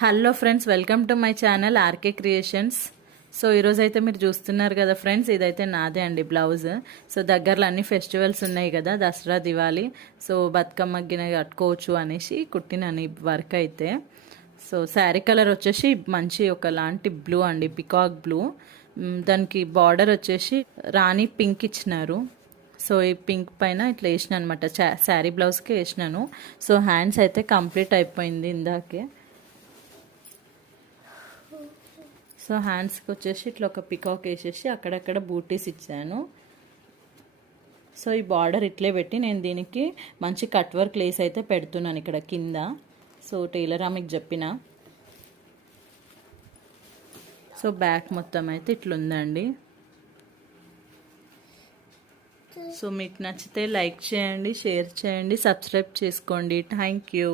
Hello friends, welcome to my channel RK creations. So ఈరోజు అయితే మీరు చూస్తున్నారు కదా ఫ్రెండ్స్, ఇదైతే నాదే అండి బ్లౌజ్. సో దగ్గరలో అన్ని ఫెస్టివల్స్ ఉన్నాయి కదా, దసరా, దివాళీ. సో బతుకమ్మ గిన కట్టుకోవచ్చు అనేసి కుట్టినని వర్క్ అయితే. సో శారీ కలర్ వచ్చేసి మంచి ఒకలాంటి బ్లూ అండి, పికాక్ బ్లూ. దానికి బార్డర్ వచ్చేసి రాణి పింక్ ఇచ్చినారు. సో ఈ పింక్ పైన ఇట్లా వేసిన అనమాట, శారీ బ్లౌజ్కి వేసినాను. సో హ్యాండ్స్ అయితే కంప్లీట్ అయిపోయింది ఇందాకే. సో హ్యాండ్స్కి వచ్చేసి ఇట్లా ఒక పికాక్ వేసేసి అక్కడక్కడ బూటీస్ ఇచ్చాను. సో ఈ బార్డర్ ఇట్లే పెట్టి నేను దీనికి మంచి కట్ వర్క్ లేస్ అయితే పెడుతున్నాను ఇక్కడ కింద. సో టైలర్ ఆమెకి చెప్పిన. సో బ్యాక్ మొత్తం అయితే ఇట్లుందండి. సో మీకు నచ్చితే లైక్ చేయండి, షేర్ చేయండి, సబ్స్క్రైబ్ చేసుకోండి. Thank you.